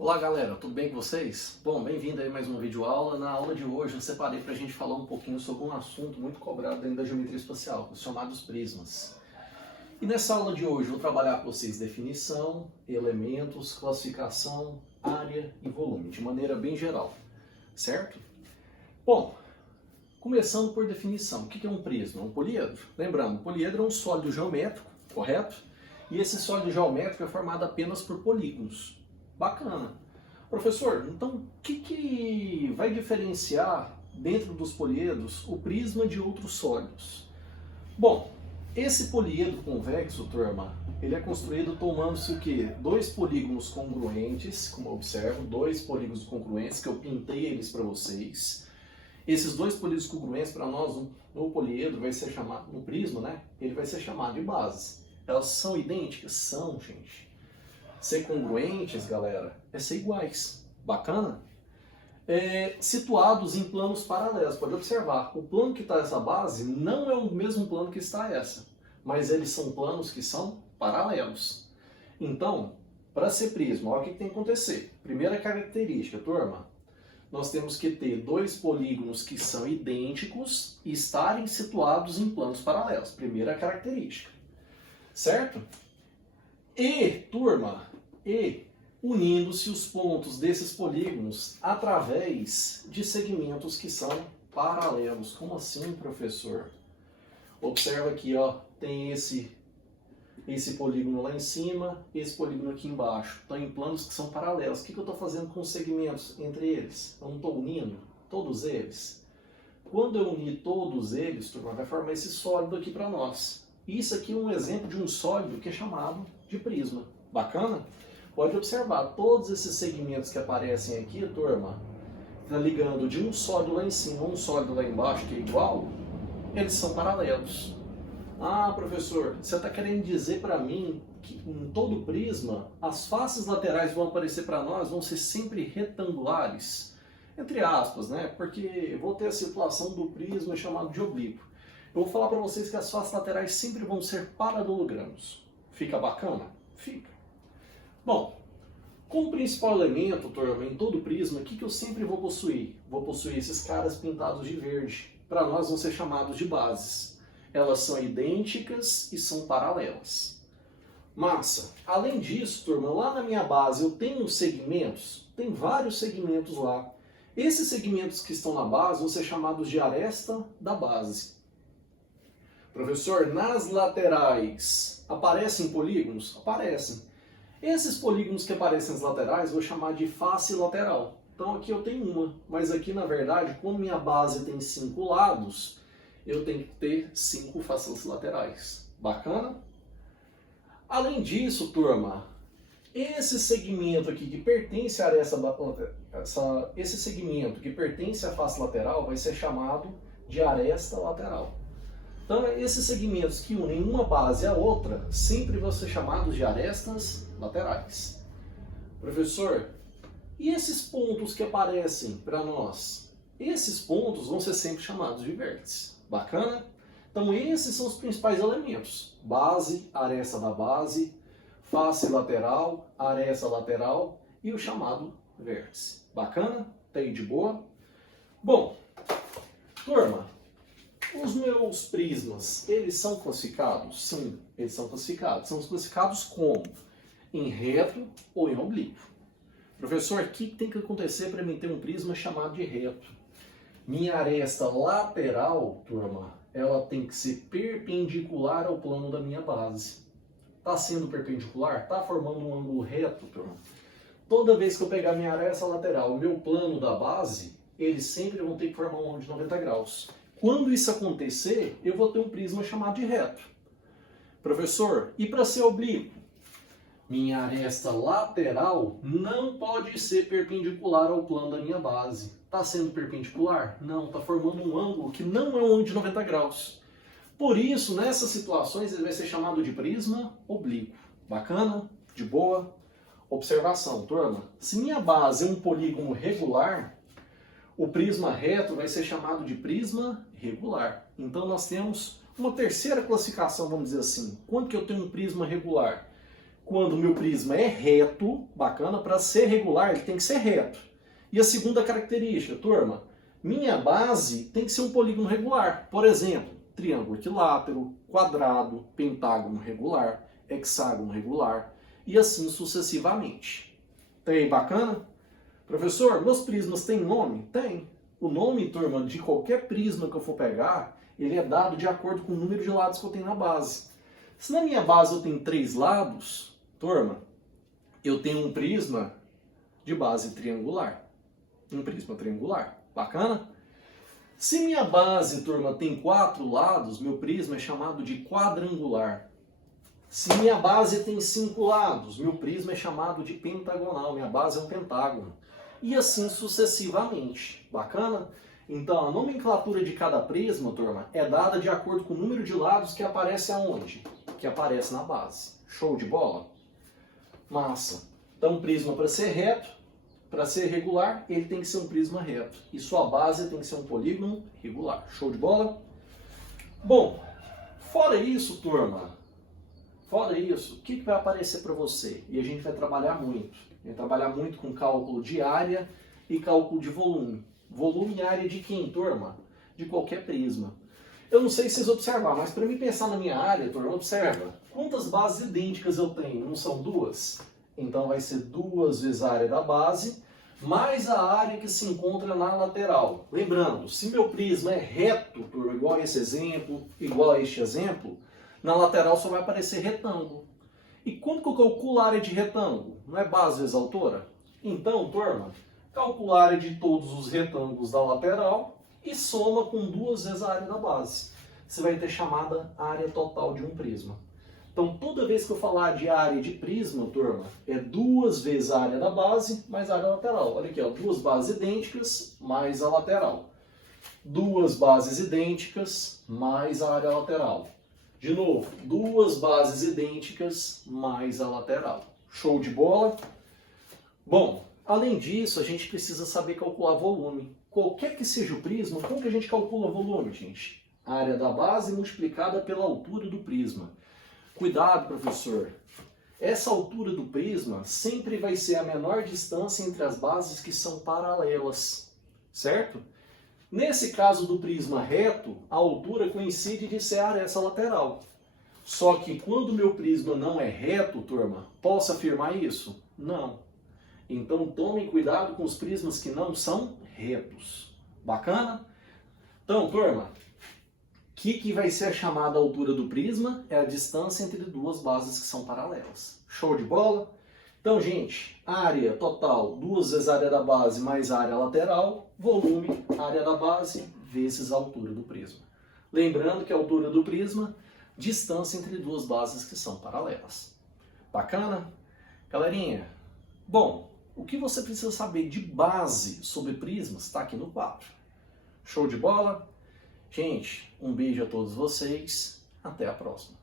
Olá galera, tudo bem com vocês? Bom, bem-vindo aí a mais uma videoaula. Na aula de hoje eu separei para a gente falar um pouquinho sobre um assunto muito cobrado dentro da geometria espacial, os chamados prismas. E nessa aula de hoje eu vou trabalhar com vocês definição, elementos, classificação, área e volume, de maneira bem geral, certo? Bom, começando por definição, o que é um prisma? Um poliedro. Lembrando, um poliedro é um sólido geométrico, correto? E esse sólido geométrico é formado apenas por polígonos. Bacana. Professor, então o que vai diferenciar dentro dos poliedros o prisma de outros sólidos? Bom, esse poliedro convexo, turma, ele é construído tomando-se o quê? Dois polígonos congruentes, como eu observo, dois polígonos congruentes, que eu pintei eles para vocês. Esses dois polígonos congruentes, para nós, no poliedro, vai ser chamado, no prisma, né? Ele vai ser chamado de bases. Elas são idênticas? São, gente. Ser congruentes, galera, é ser iguais. Bacana? Situados em planos paralelos. Pode observar, o plano que está essa base não é o mesmo plano que está essa, mas eles são planos que são paralelos. Então, para ser prisma, olha o que tem que acontecer. Primeira característica, turma, nós temos que ter dois polígonos que são idênticos e estarem situados em planos paralelos. Primeira característica. Certo? Turma, unindo-se os pontos desses polígonos através de segmentos que são paralelos. Como assim, professor? Observa aqui, ó, tem esse polígono lá em cima, esse polígono aqui embaixo. Estão em planos que são paralelos. O que eu estou fazendo com os segmentos entre eles? Eu não estou unindo todos eles? Quando eu unir todos eles, turma, vai formar esse sólido aqui para nós. Isso aqui é um exemplo de um sólido que é chamado de prisma. Bacana? Pode observar, todos esses segmentos que aparecem aqui, turma, tá ligando de um sólido lá em cima a um sólido lá embaixo, que é igual, eles são paralelos. Ah, professor, você está querendo dizer para mim que em todo prisma, as faces laterais vão aparecer para nós, vão ser sempre retangulares? Entre aspas, né? Porque vou ter a situação do prisma chamado de oblíquo. Eu vou falar para vocês que as faces laterais sempre vão ser paralelogramos. Fica bacana? Fica. Bom, como principal elemento, turma, em todo prisma, o que eu sempre vou possuir? Vou possuir esses caras pintados de verde. Para nós vão ser chamados de bases. Elas são idênticas e são paralelas. Massa. Além disso, turma, lá na minha base eu tenho segmentos, tem vários segmentos lá. Esses segmentos que estão na base vão ser chamados de aresta da base. Professor, nas laterais aparecem polígonos? Aparecem. Esses polígonos que aparecem nas laterais eu vou chamar de face lateral. Então aqui eu tenho uma, mas aqui na verdade, como minha base tem 5 lados, eu tenho que ter 5 faces laterais. Bacana? Além disso, turma, esse segmento aqui que pertence à aresta, esse segmento que pertence à face lateral vai ser chamado de aresta lateral. Então, esses segmentos que unem uma base à outra sempre vão ser chamados de arestas laterais. Professor, e esses pontos que aparecem para nós? Esses pontos vão ser sempre chamados de vértices. Bacana? Então, esses são os principais elementos. Base, aresta da base, face lateral, aresta lateral e o chamado vértice. Bacana? Tá aí de boa? Bom, turma, os meus prismas, eles são classificados? Sim, eles são classificados. São classificados como? Em reto ou em oblíquo. Professor, o que tem que acontecer para mim ter um prisma chamado de reto? Minha aresta lateral, turma, ela tem que ser perpendicular ao plano da minha base. Está sendo perpendicular? Está formando um ângulo reto, turma? Toda vez que eu pegar minha aresta lateral, o meu plano da base, eles sempre vão ter que formar um ângulo de 90 graus. Quando isso acontecer, eu vou ter um prisma chamado de reto. Professor, e para ser oblíquo? Minha aresta lateral não pode ser perpendicular ao plano da minha base. Está sendo perpendicular? Não, está formando um ângulo que não é um ângulo de 90 graus. Por isso, nessas situações, ele vai ser chamado de prisma oblíquo. Bacana? De boa? Observação, turma. Se minha base é um polígono regular, o prisma reto vai ser chamado de prisma regular. Então nós temos uma terceira classificação, vamos dizer assim. Quando que eu tenho um prisma regular? quando o meu prisma é reto, bacana, para ser regular ele tem que ser reto. E a segunda característica, turma, minha base tem que ser um polígono regular. Por exemplo, triângulo equilátero, quadrado, pentágono regular, hexágono regular e assim sucessivamente. Tá aí, bacana? Professor, meus prismas têm nome? Tem. O nome, turma, de qualquer prisma que eu for pegar, ele é dado de acordo com o número de lados que eu tenho na base. Se na minha base eu tenho 3 lados, turma, eu tenho um prisma de base triangular. Um prisma triangular. Bacana? Se minha base, turma, tem 4 lados, meu prisma é chamado de quadrangular. Se minha base tem 5 lados, meu prisma é chamado de pentagonal. Minha base é um pentágono. E assim sucessivamente. Bacana? Então, a nomenclatura de cada prisma, turma, é dada de acordo com o número de lados que aparece aonde? Que aparece na base. Show de bola? Massa. Então, um prisma para ser reto, para ser regular, ele tem que ser um prisma reto. E sua base tem que ser um polígono regular. Show de bola? Bom, fora isso, turma, fora isso, o que vai aparecer para você? E a gente vai trabalhar muito. Vai trabalhar muito com cálculo de área e cálculo de volume. Volume e área de quem, turma? De qualquer prisma. Eu não sei se vocês observaram, mas para mim pensar na minha área, turma, observa. Quantas bases idênticas eu tenho? Não são 2? Então vai ser 2 vezes a área da base, mais a área que se encontra na lateral. Lembrando, se meu prisma é reto, turma, igual a esse exemplo, igual a este exemplo, na lateral só vai aparecer retângulo. E como que eu calculo a área de retângulo? Não é base vezes altura? Então, turma, calcula a área de todos os retângulos da lateral e soma com 2 vezes a área da base. Você vai ter chamada área total de um prisma. Então, toda vez que eu falar de área de prisma, turma, é 2 vezes a área da base mais a área lateral. Olha aqui, ó, 2 bases idênticas mais a lateral. 2 bases idênticas mais a área lateral. De novo, 2 bases idênticas mais a lateral. Show de bola? Bom, além disso, a gente precisa saber calcular volume. Qualquer que seja o prisma, como que a gente calcula volume, gente? A área da base multiplicada pela altura do prisma. Cuidado, professor. Essa altura do prisma sempre vai ser a menor distância entre as bases que são paralelas, certo? Nesse caso do prisma reto, a altura coincide de ser a área essa lateral. Só que quando o meu prisma não é reto, turma, posso afirmar isso? Não. Então tomem cuidado com os prismas que não são retos. Bacana? Então, turma, o que vai ser a chamada altura do prisma? É a distância entre 2 bases que são paralelas. Show de bola? Então, gente, área total, 2 vezes a área da base mais a área lateral, volume, área da base vezes a altura do prisma. Lembrando que a altura do prisma, distância entre 2 bases que são paralelas. Bacana? Galerinha, bom, o que você precisa saber de base sobre prismas está aqui no quadro. Show de bola? Gente, um beijo a todos vocês, até a próxima.